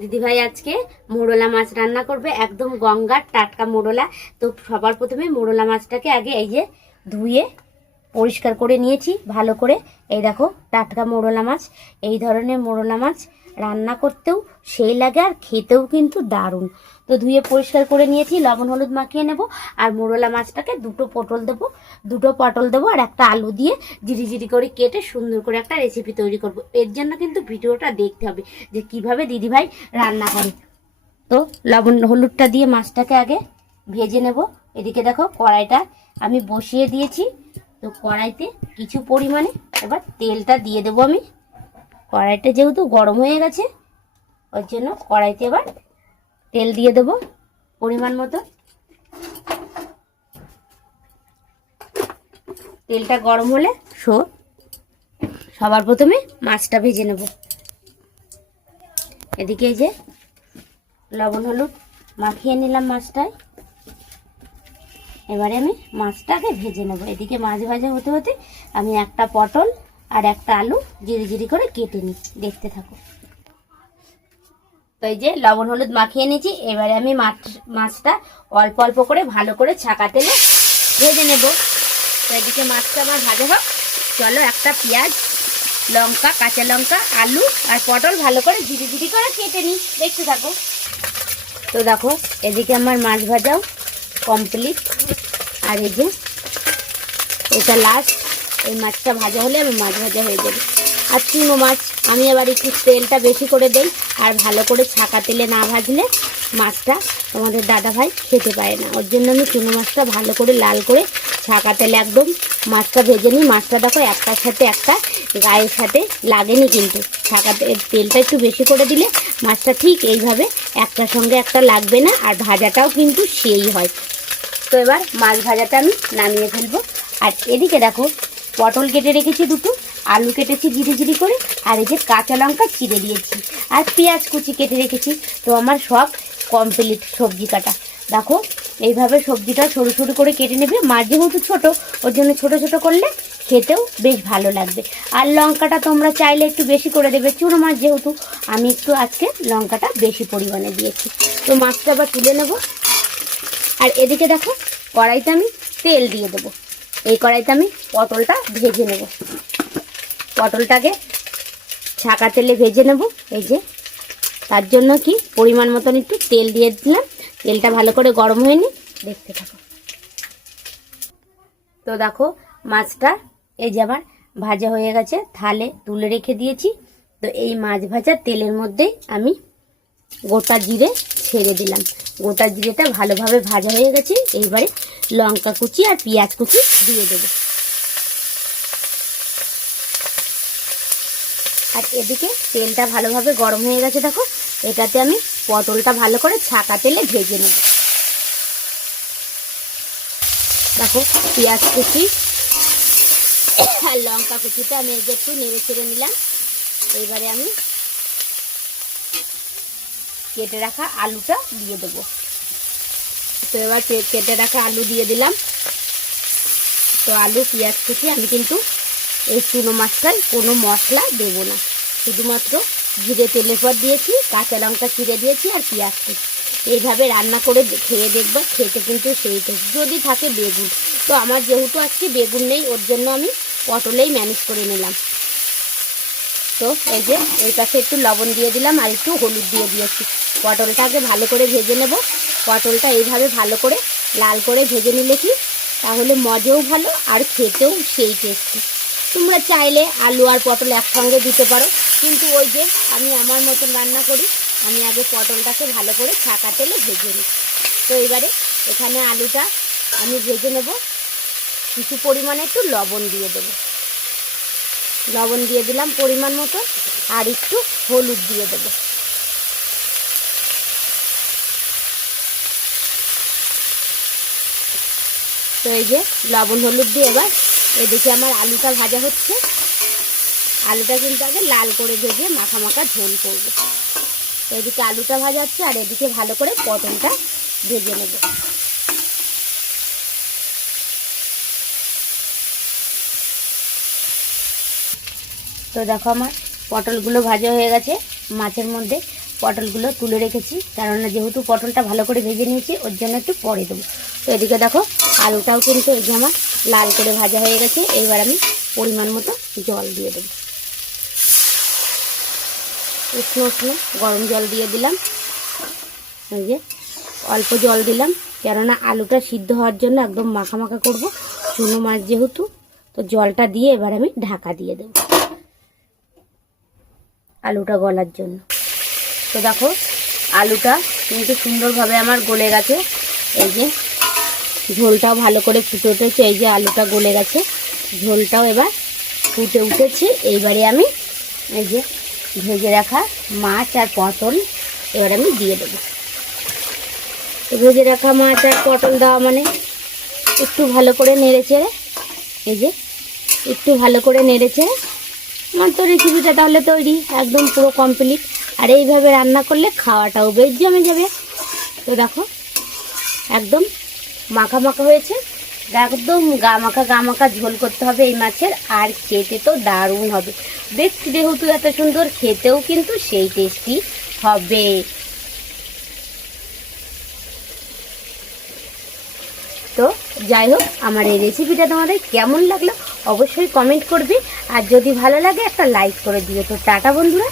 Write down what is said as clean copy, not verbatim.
দিদিভাই আজকে মোরলা মাছ রান্না করবে, একদম গঙ্গার টাটকা মোরলা। তো সবার প্রথমে মোরলা মাছটাকে আগে এই যে ধুয়ে পরিষ্কার করে নিয়েছি ভালো করে। এই দেখো টাটকা মোরলা মাছ। এই ধরনের মোরলা মাছ রান্না করতেও সেই লাগে আর খেতেও কিন্তু দারুণ। তো ধুয়ে পরিষ্কার করে নিয়েছি, লবণ হলুদ মাখিয়ে নেব। আর মোরলা মাছটাকে দুটো পটল দেবো আর একটা আলু দিয়ে জিরি জিরি করে কেটে সুন্দর করে একটা রেসিপি তৈরি করব। এর জন্য কিন্তু ভিডিওটা দেখতে হবে যে কিভাবে দিদিভাই রান্না করে। তো লবণ হলুদটা দিয়ে মাছটাকে আগে ভেজে নেব। এদিকে দেখো কড়াইটা আমি বসিয়ে দিয়েছি। তো কড়াইতে কিছু পরিমাণে এবার তেলটা দিয়ে দেবো আমি। কড়াইটা যেহেতু গরম হয়ে গেছে ওর জন্য কড়াইতে এবার তেল দিয়ে দেবো পরিমাণ মতো। তেলটা গরম হলে সবার প্রথমে মাছটা ভেজে নেব। এদিকে এই যে লবণ হলুদ মাখিয়ে নিলাম মাছটায়। এবারে আমি মাছটাকে ভেজে নেব। এদিকে মাছ ভাজা হতে হতে আমি একটা পটল আর একটা আলু জিরি জিরি করে কেটে নিই, দেখতে থাকো। তো এই যে লবণ হলুদ মাখিয়ে নিয়েছি। এবারে আমি মাছটা অল্প অল্প করে ভালো করে ছাকা তেলে ভেজে নেব। তো এদিকে মাছটা আমার ভাজা হোক, চলো একটা পেঁয়াজ, লঙ্কা, কাঁচা লঙ্কা, আলু আর পটল ভালো করে ঝিরি ঝিরি করে কেটে নিই, দেখতে থাকো। তো দেখো এদিকে আমার মাছ ভাজাও কমপ্লিট। আর এই যে এটা লাস্ট, এই মাছটা ভাজা হলে আমার মাছ ভাজা হয়ে যাবে। আর চুনো মাছ আমি আবার একটু তেলটা বেশি করে দেই, আর ভালো করে ছাকা তেলে না ভাজলে মাছটা তোমাদের দাদা ভাই খেতে পারে না। ওর জন্য আমি চুনো মাছটা ভালো করে লাল করে ছাকা তেলে একদম মাছটা ভেজে নিই। মাছটা দেখো একটার সাথে একটা গায়ের সাথে লাগেনি, কিন্তু ছাকা তেলটা একটু বেশি করে দিলে মাছটা ঠিক এইভাবে একটার সঙ্গে একটা লাগবে না, আর ভাজাটাও কিন্তু সেই হয়। তো এবার মাছ ভাজাটা আমি নামিয়ে ফেলবো। আর এদিকে দেখো পটল কেটে রেখেছি দুটো, আলু কেটেছি ঝিরি ঝিরি করে, আর এই যে কাঁচা লঙ্কা চিড়ে দিয়েছি, আর পেঁয়াজ কুচি কেটে রেখেছি। তো আমার সব কমপ্লিট সবজি কাটা। দেখো এইভাবে সবজিটা সরু সরু করে কেটে নেবে। মাছ যেহেতু ছোটো ওর জন্য ছোটো ছোটো করলে খেতেও বেশ ভালো লাগবে। আর লঙ্কাটা তোমরা চাইলে একটু বেশি করে দেবে, চুনো মাছ যেহেতু আমি একটু আজকে লঙ্কাটা বেশি পরিমাণে দিয়েছি। তো মাছটা আবার তুলে নেব। আর এদিকে দেখো কড়াইতে আমি তেল দিয়ে দেবো। এই কড়াইতে আমি পটলটা ভেজে নেব। পটলটাকে ছাকা তেলে ভেজে নেব। এই যে তার জন্য কি পরিমাণ মতন একটু তেল দিয়ে দিলাম। তেলটা ভালো করে গরম হয়ে নি, দেখতে থাকো। তো দেখো মাছটা এই যে আমার ভাজা হয়ে গেছে, থালে তুলে রেখে দিয়েছি। তো এই মাছ ভাজা তেলের মধ্যেই আমি গোটা জিরে ছেড়ে দিলাম। গোটা জিরেটা ভালোভাবে ভাজা হয়ে গেছে। এইবারে লঙ্কা কুচি আর পেঁয়াজ কুচি দিয়ে দেবো। আর এদিকে তেলটা ভালোভাবে গরম হয়ে গেছে, দেখো এটাতে আমি পটলটা ভালো করে ছাকা তেলে ভেজে নেব। দেখো পেঁয়াজ কুচি আর লঙ্কা কুচিটা আমি এই যে একটু নেড়ে চেড়ে নিলাম। এইবারে আমি কেটে রাখা আলুটা দিয়ে দেবো। তো এবার কেটে রাখা আলু দিয়ে দিলাম। তো আলু পেঁয়াজ কুচি আমি কিন্তু এই চুনো মাছটায় কোনো মশলা দেবো না, শুধুমাত্র জিরে তেলের পর দিয়েছি, কাঁচা লঙ্কা চিড়ে দিয়েছি আর পেঁয়াজ কুচি। এইভাবে রান্না করে খেয়ে দেখবো, খেতে কিন্তু সেই টেস্ট। যদি থাকে বেগুন, তো আমার যেহেতু আজকে বেগুন নেই ওর জন্য আমি পটলেই ম্যানেজ করে নিলাম। তো এই যে এই পাশে একটু লবণ দিয়ে দিলাম আর একটু হলুদ দিয়ে দিয়েছি। পটলটাকে ভালো করে ভেজে নেব। পটলটা এইভাবে ভালো করে লাল করে ভেজে নিলে কি তাহলে মজাও ভালো আর খেতেও সেই টেস্টি। তোমরা চাইলে আলু আর পটল একসঙ্গে দিতে পারো, কিন্তু ওই যে আমি আমার মতন রান্না করি, আমি আগে পটলটাকে ভালো করে ছাকা তেলে ভেজে নিই। তো এবারে এখানে আলুটা আমি ভেজে নেব। কিছু পরিমাণে একটু লবণ দিয়ে দেবো। লবণ দিয়ে দিলাম পরিমাণ মতো, আর একটু হলুদ দিয়ে দেবো। তো এই যে লবণ হলুদ দিয়ে এবার এদিকে আমার আলুটা ভাজা হচ্ছে। আলুটা কিন্তু আগে লাল করে ভেজে মাখা মাখা ঝোল করবো। তো এদিকে আলুটা ভাজা হচ্ছে আর এদিকে ভালো করে পটলটা ভেজে নেব। তো দেখো আমার পটলগুলো ভাজা হয়ে গেছে মাছের মধ্যে। পটলগুলো তুলে রেখেছি, কেননা যেহেতু পটলটা ভালো করে ভেজে নিয়েছি ওর জন্য একটু পরে দেবো। তো এদিকে দেখো আলুটাও কিন্তু এই যে আমার লাল করে ভাজা হয়ে গেছে। এইবার আমি পরিমাণ মতো জল দিয়ে দেবো, উষ্ণ উষ্ণ গরম জল দিয়ে দিলাম। এই যে অল্প জল দিলাম, কেননা আলুটা সিদ্ধ হওয়ার জন্য একদম মাখা মাখা করবো, চুনো মাছ যেহেতু। তো জলটা দিয়ে এবার আমি ঢাকা দিয়ে দেব আলুটা গলার জন্য। তো দেখো আলুটা কিন্তু সুন্দরভাবে আমার গলে গেছে। এই যে ঝোলটাও ভালো করে ফুটে উঠেছে, এই যে আলুটা গলে গেছে, ঝোলটাও এবার ফুটে উঠেছে। এইবারে আমি এই যে ভেজে রাখা মাছ আর পটল এবার আমি দিয়ে দেবো। ভেজে রাখা মাছ আর পটল দেওয়া মানে একটু ভালো করে নেড়ে চেড়ে, এই যে একটু ভালো করে নেড়ে চেড়ে আমার তো রেসিপিটা তাহলে তৈরি, একদম পুরো কমপ্লিট। আর এইভাবে রান্না করলে খাওয়াটাও বেশ জমে যাবে। তো দেখো একদম মাখা মাখা হয়েছে, একদম গা মাখা ঝোল করতে হবে এই মাছের, আর খেতে তো দারুণ হবে। দেখতে যেহেতু এত সুন্দর, খেতেও কিন্তু সেই টেস্টি হবে। তো যাই হোক, আমার এই রেসিপিটা তোমাদের কেমন লাগলো অবশ্যই কমেন্ট করবে, আর যদি ভালো লাগে একটা লাইক করে দিও। তো টাটা বন্ধুরা।